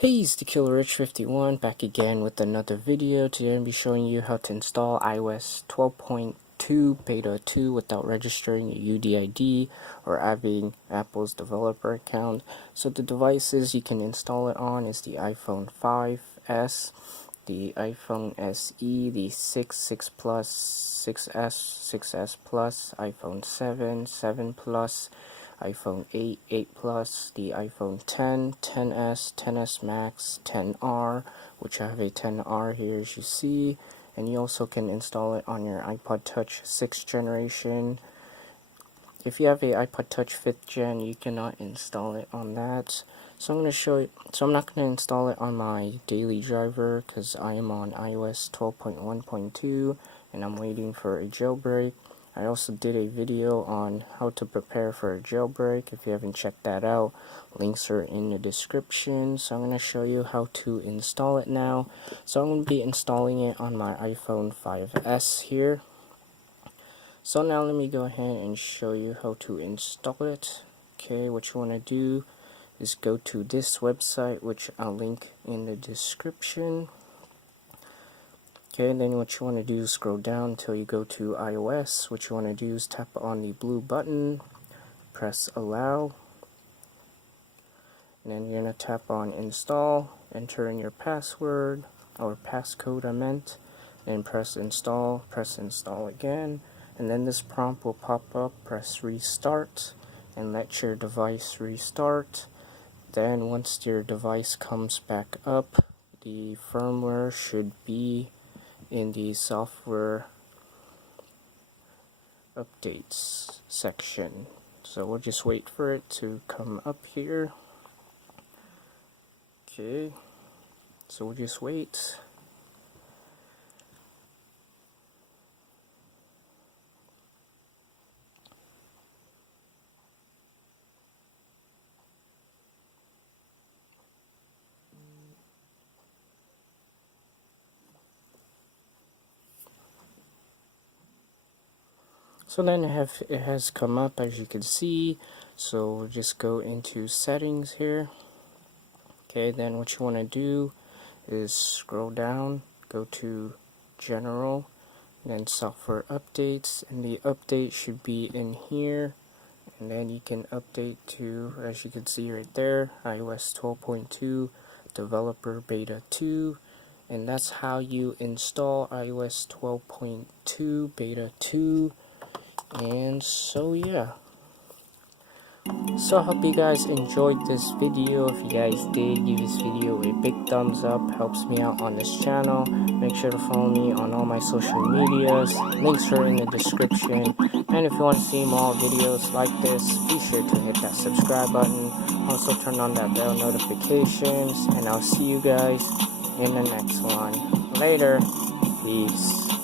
Hey, it's the Killer Rich 51 back again with another video. Today I'll be showing you how to install iOS 12.2 Beta 2 without registering a UDID or having Apple's developer account. So the devices you can install it on is the iPhone 5S, the iPhone SE, the 6 Plus, 6S, 6S Plus, iPhone 7, 7 Plus, iPhone 8, 8 Plus, the iPhone 10, 10S, 10S Max, 10R, which I have a 10R here as you see, and you also can install it on your iPod Touch 6th generation. If you have a iPod Touch 5th gen, you cannot install it on that. So I'm going to show you, I'm not going to install it on my daily driver because I am on iOS 12.1.2 and I'm waiting for a jailbreak. I also did a video on how to prepare for a jailbreak. If you haven't checked that out, links are in the description. So I'm going to show you how to install it now. So I'm going to be installing it on my iPhone 5S here. So now let me go ahead and show you how to install it. Okay, what you want to do is go to this website, which I'll link in the description. Okay, then what you want to do is scroll down until you go to iOS. What you want to do is tap on the blue button, press allow, and then you're going to tap on install, enter in your password, or passcode I meant, and press install again, and then this prompt will pop up. Press restart, and let your device restart. Then once your device comes back up, the firmware should be in the software updates section. So we'll just wait for it to come up here. Okay, so we'll just wait. So then it has come up as you can see. So we'll just go into settings here. Okay, then what you want to do is scroll down, go to general, then software updates, and the update should be in here. And then you can update to, as you can see right there, iOS 12.2 developer beta 2. And that's how you install iOS 12.2 beta 2. And so yeah, so I hope you guys enjoyed this video. If you guys did, give this video a big thumbs up, helps me out on this channel. Make sure to follow me on all my social medias, links are in the description. And if you want to see more videos like this, be sure to hit that subscribe button, also turn on that bell notifications, and I'll see you guys in the next one. Later, peace.